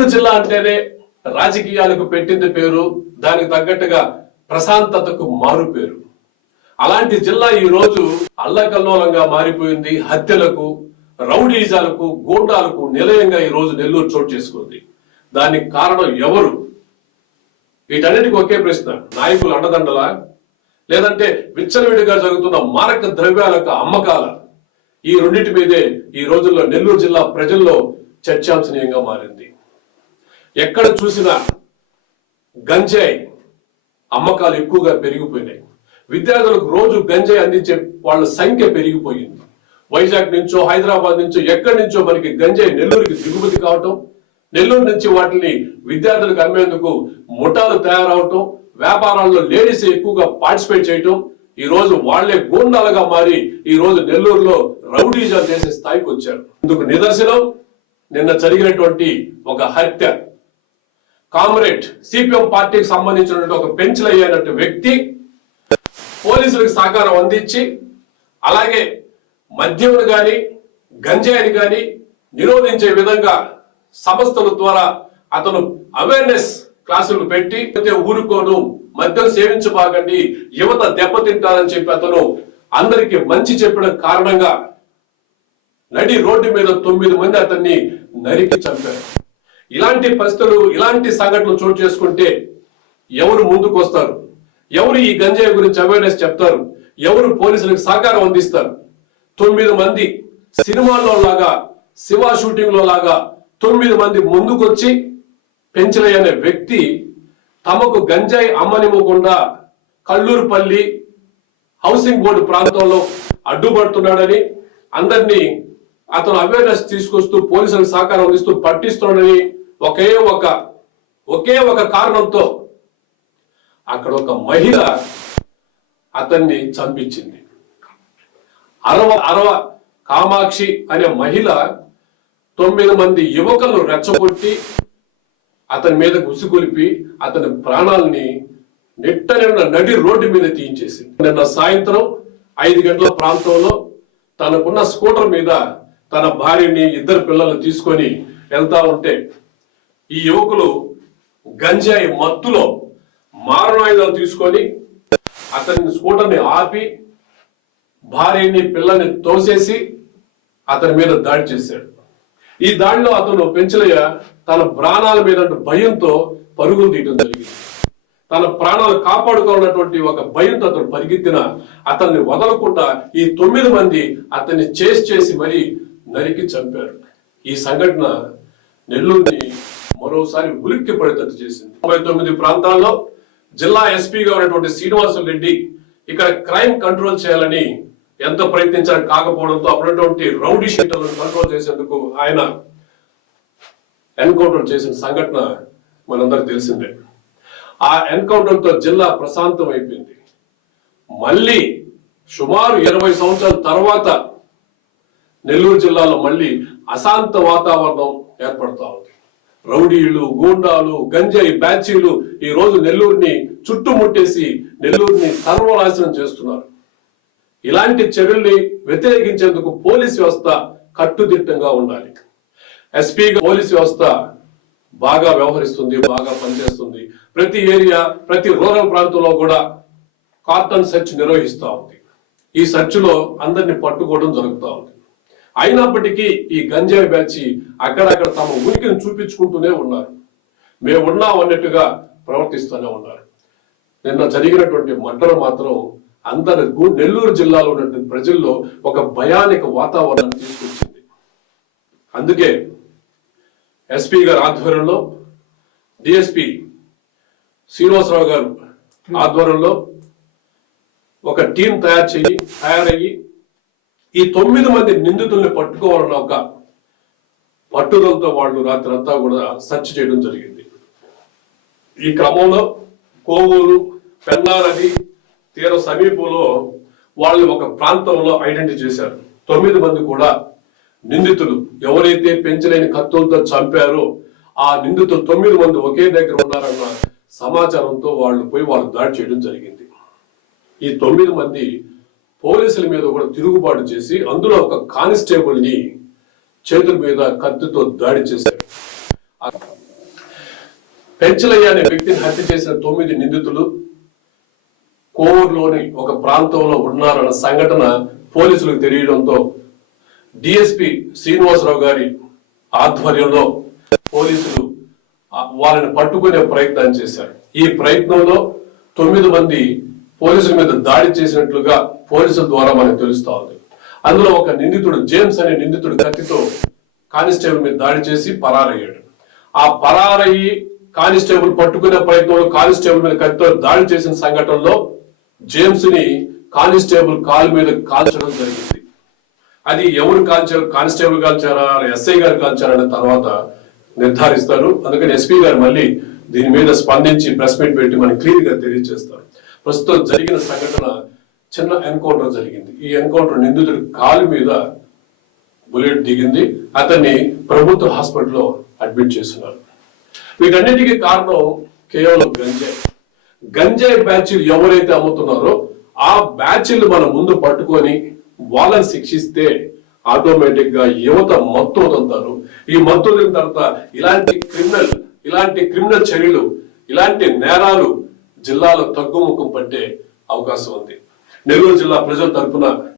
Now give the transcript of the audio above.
నెల్లూరు జిల్లా అంటేనే రాజకీయాలకు పెట్టింది పేరు దానికి తగ్గట్టుగా ప్రశాంతతకు మారు పేరు. అలాంటి జిల్లా ఈ రోజు అల్లకల్లోలంగా మారిపోయింది. హత్యలకు రౌడీజాలకు గూండాలకు నిలయంగా ఈ రోజు నెల్లూరు చోటు చేసుకుంది. దానికి కారణం ఎవరు? వీటన్నిటికీ ఒకే ప్రశ్న. నాయకులు అండదండలా? లేదంటే విచ్చలవిడిగా జరుగుతున్న మారక ద్రవ్యాలకు అమ్మకాల? ఈ రెండింటి మీదే ఈ రోజుల్లో నెల్లూరు జిల్లా ప్రజల్లో చర్చాంశనీయంగా మారింది. ఎక్కడ చూసినా గంజాయి అమ్మకాలు ఎక్కువగా పెరిగిపోయినాయి. విద్యార్థులకు రోజు గంజాయి అందించే వాళ్ళ సంఖ్య పెరిగిపోయింది. వైజాగ్ నుంచో హైదరాబాద్ నుంచో ఎక్కడి నుంచో మనకి గంజాయి నెల్లూరుకి దిగుమతి కావటం నెల్లూరు నుంచి వాటిని విద్యార్థులకు అమ్మేందుకు ముఠాలు తయారవటం వ్యాపారాల్లో లేడీస్ ఎక్కువగా పార్టిసిపేట్ చేయటం ఈ రోజు వాళ్ళే గూండాలుగా మారి ఈ రోజు నెల్లూరులో రౌడీజా చేసే స్థాయికి వచ్చారు. ఇందుకు నిదర్శనం నిన్న జరిగినటువంటి ఒక హత్య. కామ్రేడ్ సిపిఎం పార్టీకి సంబంధించినటువంటి ఒక పెంచులయ్య అయ్యేటువంటి వ్యక్తి పోలీసులకు సహకారం అందించి అలాగే మద్యమును గాని గంజాయిని గాని నిరోధించే విధంగా సంస్థల ద్వారా అతను అవేర్నెస్ క్లాసులు పెట్టి ఊరుకోను మద్యం సేవించబాకండి యువత దెబ్బతింటారని చెప్పి అతను అందరికి మంచి చెప్పడం కారణంగా నడి రోడ్డు మీద తొమ్మిది మంది అతన్ని నరికి చంపారు. ఇలాంటి పరిస్థితులు ఇలాంటి సంఘటనలు చోటు చేసుకుంటే ఎవరు ముందుకు వస్తారు? ఎవరు ఈ గంజాయి గురించి అవేర్నెస్ చెప్తారు? ఎవరు పోలీసులకు సహకారం అందిస్తారు? తొమ్మిది మంది సినిమాల్లో లాగా శివ షూటింగ్లో లాగా తొమ్మిది మంది ముందుకొచ్చి పెంచలయ్య అనే వ్యక్తి తమకు గంజాయి అమ్మనివ్వకుండా కల్లూరుపల్లి హౌసింగ్ బోర్డు ప్రాంతంలో అడ్డుపడుతున్నాడని అందరినీ అతను అవేర్నెస్ తీసుకొస్తూ పోలీసులకు సహకారం అందిస్తూ పట్టిస్తున్నాడని ఒకే ఒక ఒకే ఒక కారణంతో అక్కడ ఒక మహిళ అతన్ని చంపించింది. అరవ అరవ కామాక్షి అనే మహిళ తొమ్మిది మంది యువకులను రెచ్చగొట్టి అతని మీద గుసిగొలిపి అతని ప్రాణాలని నెట్టని ఉన్న నడి రోడ్డు మీద తీయించేసింది. నిన్న సాయంత్రం ఐదు గంటల ప్రాంతంలో తనకున్న స్కూటర్ మీద తన భార్యని ఇద్దరు పిల్లల్ని తీసుకొని వెళ్తా ఉంటే ఈ యువకులు గంజాయి మత్తులో మారణాయుధాలు తీసుకొని అతని స్కూటర్ని ఆపి భార్యని పిల్లని తోసేసి అతని మీద దాడి చేశాడు. ఈ దాడిలో అతను పెంచలయ్య తన ప్రాణాల మీద భయంతో పరుగులు తీయడం జరిగింది. తన ప్రాణాలు కాపాడుకోవాలన్నటువంటి ఒక భయంతో అతను పరిగెత్తిన అతన్ని వదలకుండా ఈ తొమ్మిది మంది అతన్ని చేసి చేసి మరీ నరికి చంపారు. ఈ సంఘటన నెల్లూరుని మరోసారి ఉలిక్కి పడేటట్టు చేసింది. తొంభై తొమ్మిది ప్రాంతాల్లో జిల్లా ఎస్పీగా ఉన్నటువంటి శ్రీనివాసులు రెడ్డి ఇక్కడ క్రైమ్ కంట్రోల్ చేయాలని ఎంతో ప్రయత్నించారు. కాకపోవడంతో అప్పుడున్నటువంటి రౌడీ షీటర్లను కంట్రోల్ చేసేందుకు ఆయన ఎన్కౌంటర్ చేసిన సంఘటన మనందరికి తెలిసిందే. ఆ ఎన్కౌంటర్తో జిల్లా ప్రశాంతం అయిపోయింది. మళ్ళీ సుమారు ఇరవై సంవత్సరాల తర్వాత నెల్లూరు జిల్లాలో మళ్ళీ అశాంత వాతావరణం ఏర్పడతా ఉంది. రౌడీలు గూండాలు గంజాయి బ్యాచీలు ఈ రోజు నెల్లూరుని చుట్టుముట్టేసి నెల్లూరుని సర్వనాశనం చేస్తున్నారు. ఇలాంటి చర్యల్ని వ్యతిరేకించేందుకు పోలీస్ వ్యవస్థ కట్టుదిట్టంగా ఉండాలి. ఎస్పీగా పోలీస్ వ్యవస్థ బాగా వ్యవహరిస్తుంది బాగా పనిచేస్తుంది. ప్రతి ఏరియా ప్రతి రూరల్ ప్రాంతంలో కూడా కార్టన్ సెర్చ్ నిర్వహిస్తూ ఉంది. ఈ సెర్చ్లో అందరిని పట్టుకోవడం జరుగుతూ ఉంది. అయినప్పటికీ ఈ గంజాయి బ్యాచ్ అక్కడక్కడ తమ ఉనికిని చూపించుకుంటూనే ఉన్నారు. మేము ఉన్నాం అన్నట్టుగా ప్రవర్తిస్తూనే ఉన్నారు. నిన్న జరిగినటువంటి మంటలు మాత్రం అందరి గు- నెల్లూరు జిల్లాలో ఉన్నటువంటి ప్రజల్లో ఒక భయానిక వాతావరణాన్ని తీసుకొచ్చింది. అందుకే ఎస్పీ గారి ఆధ్వర్యంలో డిఎస్పి శ్రీనివాసరావు గారు ఆధ్వర్యంలో ఒక టీం తయారు చేయి తయారయ్యి ఈ తొమ్మిది మంది నిందితుల్ని పట్టుకోవాలన్న ఒక పట్టుదలతో వాళ్ళు రాత్రి అంతా కూడా సెర్చ్ చేయడం జరిగింది. ఈ క్రమంలో కోవూరు పెన్నా నది తీర సమీపంలో వాళ్ళు ఒక ప్రాంతంలో ఐడెంటిఫై చేశారు. తొమ్మిది మంది కూడా నిందితులు. ఎవరైతే పెంచలేని కత్తులతో చంపారో ఆ నిందితులు తొమ్మిది మంది ఒకే దగ్గర ఉన్నారన్న సమాచారంతో వాళ్ళు పోయి వాళ్ళు దాడి చేయడం జరిగింది. ఈ తొమ్మిది మంది పోలీసుల మీద కూడా తిరుగుబాటు చేసి అందులో ఒక కానిస్టేబుల్ని చేతుల మీద కత్తితో దాడి చేశారు. పెంచలయ్య అనే వ్యక్తిని హత్య చేసిన తొమ్మిది నిందితులు కోవూరులోని ఒక ప్రాంతంలో ఉన్నారన్న సంఘటన పోలీసులకు తెలియడంతో డిఎస్పి శ్రీనివాసరావు గారి ఆధ్వర్యంలో పోలీసులు వాళ్ళని పట్టుకునే ప్రయత్నం చేశారు. ఈ ప్రయత్నంలో తొమ్మిది మంది పోలీసుల మీద దాడి చేసినట్లుగా పోలీసుల ద్వారా మనకు తెలుస్తా ఉంది అందులో ఒక నిందితుడు జేమ్స్ అనే నిందితుడు కత్తితో కానిస్టేబుల్ మీద దాడి చేసి పరారయ్యాడు. ఆ పరారయ్యి కానిస్టేబుల్ పట్టుకునే ప్రయత్నంలో కానిస్టేబుల్ మీద కత్తితో దాడి చేసిన సంఘటనలో జేమ్స్ని కానిస్టేబుల్ కాలు మీద కాల్చడం జరిగింది. అది ఎవరు కాల్చారు కానిస్టేబుల్ కాల్చారా ఎస్ఐ గారు కాల్చారన్న తర్వాత నిర్ధారిస్తారు. అందుకని ఎస్పీ గారు మళ్ళీ దీని మీద స్పందించి ప్రెస్ మీట్ పెట్టి మనకి క్లియర్గా తెలియజేస్తారు. ప్రస్తుతం జరిగిన సంఘటన చిన్న ఎన్కౌంటర్ జరిగింది. ఈ ఎన్కౌంటర్ నిందితుడి కాలు మీద బుల్లెట్ దిగింది. అతన్ని ప్రభుత్వ హాస్పిటల్లో అడ్మిట్ చేస్తున్నారు. వీటన్నిటికీ కారణం కేవలం గంజాయి గంజాయి బ్యాచ్లు ఎవరైతే అమ్ముతున్నారో ఆ బ్యాచ్లు మన ముందు పట్టుకొని వాళ్ళని శిక్షిస్తే ఆటోమేటిక్గా యువత మత్తు వదులుతారు. ఈ మత్తు వదిలిన తర్వాత ఇలాంటి క్రిమినల్ ఇలాంటి క్రిమినల్ చర్యలు ఇలాంటి నేరాలు జిల్లాలో తగ్గుముఖం పట్టే అవకాశం ఉంది. నెల్లూరు జిల్లా ప్రజల తరపున